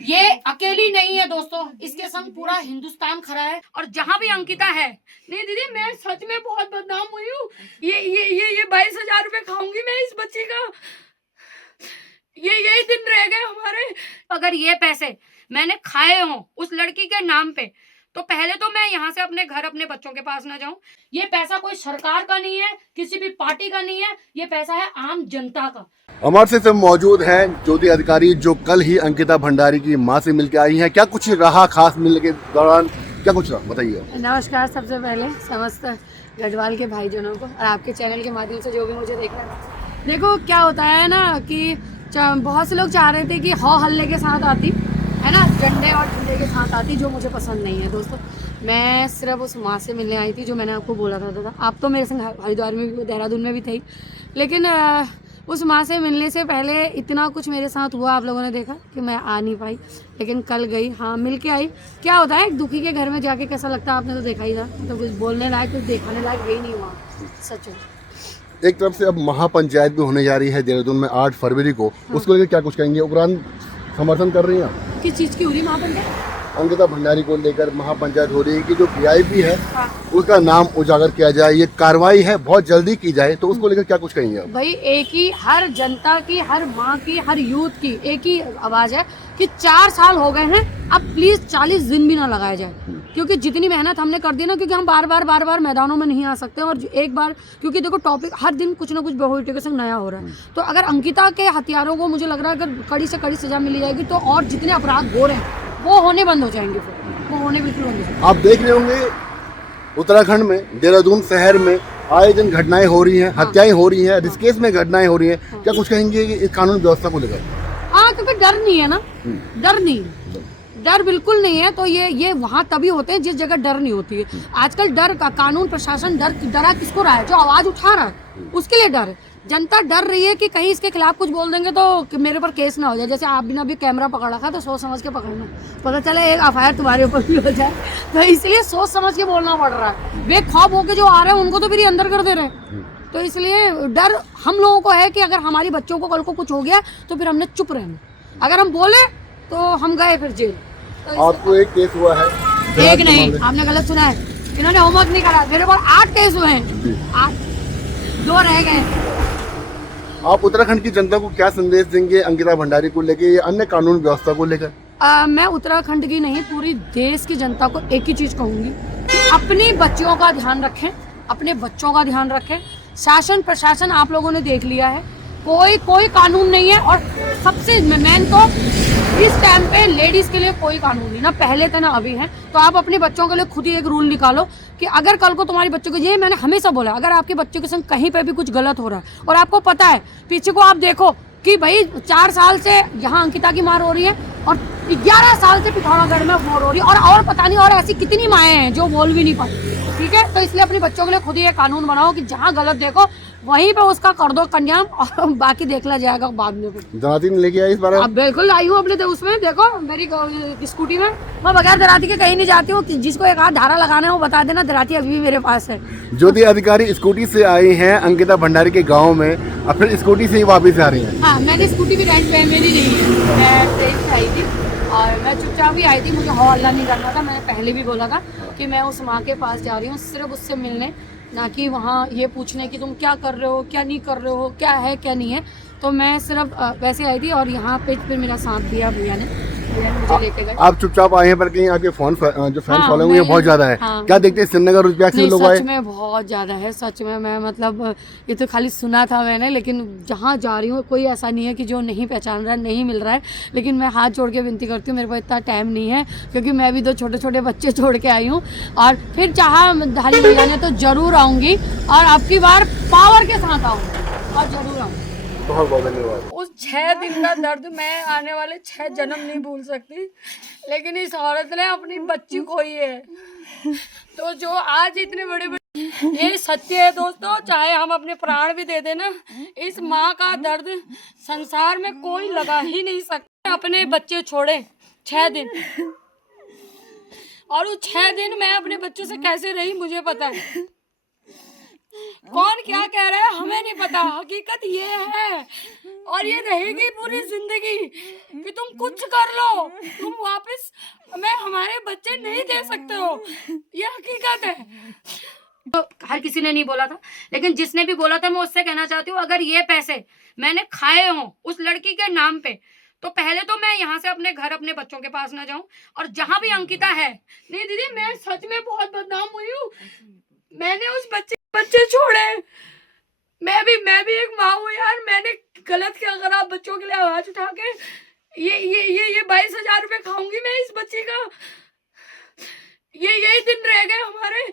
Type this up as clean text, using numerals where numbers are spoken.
ये अकेली नहीं है दोस्तों, इसके संग पूरा हिंदुस्तान खड़ा है। और जहां भी अंकिता है, नहीं दीदी मैं सच में बहुत बदनाम हुई हूँ। ये 22,000 रुपए खाऊंगी मैं इस बच्ची का। ये यही दिन रह गए हमारे। अगर ये पैसे मैंने खाए हों उस लड़की के नाम पे, तो पहले तो मैं यहाँ से अपने घर अपने बच्चों के पास ना जाऊं। ये पैसा कोई सरकार का नहीं है, किसी भी पार्टी का नहीं है, ये पैसा है आम जनता का। हमारे से सब मौजूद हैं ज्योति अधिकारी जो कल ही अंकिता भंडारी की मां से मिलकर आई हैं। क्या कुछ रहा खास मिलने के दौरान, क्या कुछ रहा बताइए। नमस्कार, सबसे पहले समस्त गढ़वाल के भाईजनों को और आपके चैनल के माध्यम से जो भी मुझे देख रहे हैं। देखो क्या होता है ना कि बहुत से लोग चाह रहे थे कि हौ हल्ले के साथ आती है ना, झंडे और झंडे के साथ आती, जो मुझे पसंद नहीं है दोस्तों। मैं सिर्फ उस माँ से मिलने आई थी जो मैंने आपको बोला था दादा। आप तो मेरे संग हरिद्वार में भी, देहरादून में भी थे, लेकिन उस माँ से मिलने से पहले इतना कुछ मेरे साथ हुआ, आप लोगों ने देखा कि मैं आ नहीं पाई, लेकिन कल गई, हाँ मिल के आई। क्या होता है एक दुखी के घर में जाके कैसा लगता है आपने तो देखा ही था। तो कुछ बोलने लायक, कुछ दिखाने लायक गई नहीं वहाँ, सच में। एक तरफ से अब महापंचायत भी होने जा रही है देहरादून में 8 फरवरी को, उसको लेकर क्या कुछ कहेंगे? उपरांत समर्थन कर रही हैं आप? किस चीज़ की हो रही महापंचायत? अंकिता भंडारी को लेकर महापंचायत हो रही है कि जो वीआईपी है हाँ। उसका नाम उजागर किया जाए, ये कार्रवाई है बहुत जल्दी की जाए, तो उसको लेकर क्या कुछ कहेंगे आप? भाई एक ही, हर जनता की, हर माँ की, हर यूथ की एक ही आवाज़ है कि 4 साल हो गए हैं, अब प्लीज़ 40 दिन भी ना लगाया जाए। क्योंकि जितनी मेहनत हमने कर दी ना, क्योंकि हम बार बार मैदानों में नहीं आ सकते, और एक बार क्योंकि देखो टॉपिक हर दिन कुछ ना कुछ बेहोटी के संग नया हो रहा है। तो अगर अंकिता के हथियारों को, मुझे लग रहा है अगर कड़ी से कड़ी सजा मिली जाएगी तो और जितने अपराध हो रहे हैं वो होने बंद हो जाएंगे, फिर वो होने बिल्कुल बंद हो जाएंगे। आप देख रहे होंगे उत्तराखंड में देहरादून शहर में आए दिन घटनाएं हो रही हैं, हत्याएं हो रही हैं, ऋषिकेश में घटनाएं हो रही हैं। क्या कुछ कहेंगे कि इस कानून व्यवस्था को लेकर? हाँ, क्योंकि डर नहीं है ना, डर नहीं है, डर बिल्कुल नहीं है। तो ये वहाँ तभी होते हैं जिस जगह डर नहीं होती है। आजकल डर का कानून प्रशासन डरा किसको रहा है? जो आवाज उठा रहा है उसके लिए डर है। जनता डर रही है कि कहीं इसके खिलाफ कुछ बोल देंगे तो मेरे पर केस ना हो जाए। जैसे आप भी कैमरा पकड़ रखा तो सोच समझ के पकड़ना, पता चले एक एफआईआर तुम्हारे ऊपर भी हो जाए, तो इसलिए सोच समझ के बोलना पड़ रहा है। बेखौफ होके जो आ रहे हैं उनको तो फिर अंदर कर दे रहे हैं। तो इसलिए डर हम लोगों को है कि अगर हमारी बच्चों को कल को कुछ हो गया तो फिर हमने चुप रहना, अगर हम बोले तो हम गए फिर जेल। तो आपको एक केस हुआ है? एक नहीं, आपने गलत सुना है, इन्होंने होमवर्क नहीं करा। मेरे पास 8 केस हुए हैं, 8, 2 रह गए। आप उत्तराखंड की जनता को क्या संदेश देंगे अंकिता भंडारी को लेकर या अन्य कानून व्यवस्था को लेकर? मैं उत्तराखंड की नहीं, पूरी देश की जनता को एक ही चीज कहूंगी कि अपनी बच्चियों का ध्यान रखें, अपने बच्चों का ध्यान रखें। शासन प्रशासन आप लोगों ने देख लिया है, कोई कानून नहीं है। और सबसे मेन तो इस टाइम पे लेडीज के लिए कोई कानून नहीं, ना पहले था ना अभी है। तो आप अपने बच्चों के लिए खुद ही एक रूल निकालो कि अगर कल को तुम्हारे बच्चों को, ये मैंने हमेशा बोला, अगर आपके बच्चों के संग कहीं पे भी कुछ गलत हो रहा है और आपको पता है, पीछे को आप देखो कि भाई 4 साल से यहाँ अंकिता की मार हो रही है और 11 साल से पिथौरागढ़ में मार हो रही है, और पता नहीं और ऐसी कितनी माएँ हैं जो बोल भी नहीं पाती। ठीक है, तो इसलिए अपने बच्चों के लिए खुद ही एक कानून बनाओ कि जहाँ गलत देखो वहीं पे उसका कर दो कन्याम, और बाकी देखला जाएगा बाद में। दराती ने लेके आई इस बार? अब बिल्कुल आई हूँ अपने, तो उसमें देखो मेरी स्कूटी में, मैं बगैर दराती के कहीं नहीं जाती हूँ। जिसको एक हाथ धारा लगाना है वो बता देना, दराती अभी भी मेरे पास है। ज्योति अधिकारी स्कूटी से आई हैं अंकिता भंडारी के गांव में, और फिर स्कूटी से ही वापस आ रही हैं। हाँ, मैंने स्कूटी भी रेंट पे मेरी नहीं है, मैं ट्रेन से आई थी और मैं चुपचाप ही आई थी। मुझे हौ हल्ला नहीं करना था, मैंने पहले भी बोला था कि मैं उस माँ के पास जा रही हूँ सिर्फ उससे मिलने, ना कि वहाँ ये पूछने कि तुम क्या कर रहे हो, क्या नहीं कर रहे हो, क्या है क्या नहीं है। तो मैं सिर्फ वैसे आई थी और यहाँ पे फिर मेरा साथ दिया भैया ने मुझे लेके गए। आप चुपचाप आए हैं, पर कहीं आपके जो फैन फॉलोइंग है बहुत ज्यादा है। हाँ, क्या देखते हैं श्रीनगर रुद्रप्रयाग से लोग आए? सच में बहुत ज्यादा है, सच में। मैं मतलब ये तो खाली सुना था मैंने, लेकिन जहाँ जा रही हूँ कोई ऐसा नहीं है कि जो नहीं पहचान रहा है, नहीं मिल रहा है। लेकिन मैं हाथ जोड़ के विनती करती हूँ, मेरे को इतना टाइम नहीं है, क्योंकि मैं भी 2 छोटे छोटे बच्चे छोड़ के आई हूँ। और फिर चाहा धारी भैया ने तो जरूर आऊँगी, और अब की बार पावर के साथ आऊँगी और जरूर आऊँगी। बहुत बहुत धन्यवाद। उस 6 दिन का दर्द मैं आने वाले 6 जन्म नहीं भूल सकती, लेकिन इस औरत ने अपनी बच्ची खोई है। तो जो आज इतने बड़े ये सत्य है दोस्तों, चाहे हम अपने प्राण भी दे देना, इस माँ का दर्द संसार में कोई लगा ही नहीं सकता। अपने बच्चे छोड़े 6 दिन, और उस 6 दिन मैं अपने बच्चों से कैसे रही मुझे पता है। कौन क्या कह रहा है हमें नहीं पता, हकीकत ये है और ये रहेगी पूरी जिंदगी कि तुम कुछ कर लो, तुम वापस हमें हमारे बच्चे नहीं दे सकते हो, ये हकीकत है। तो हर किसी ने नहीं बोला था, लेकिन जिसने भी बोला था मैं उससे कहना चाहती हूँ, अगर ये पैसे मैंने खाए हों उस लड़की के नाम पे, तो पहले तो मैं यहाँ से अपने घर अपने बच्चों के पास ना जाऊं, और जहां भी अंकिता है, नहीं दीदी मैं सच में बहुत बदनाम हुई हूँ, मैंने उस बच्चे छोड़े, मैं भी एक माँ हूँ यार, मैंने गलत किया। अगर आप बच्चों के लिए आवाज उठा के ये 22,000 रुपए खाऊंगी मैं इस बच्ची का, यही दिन रह गए हमारे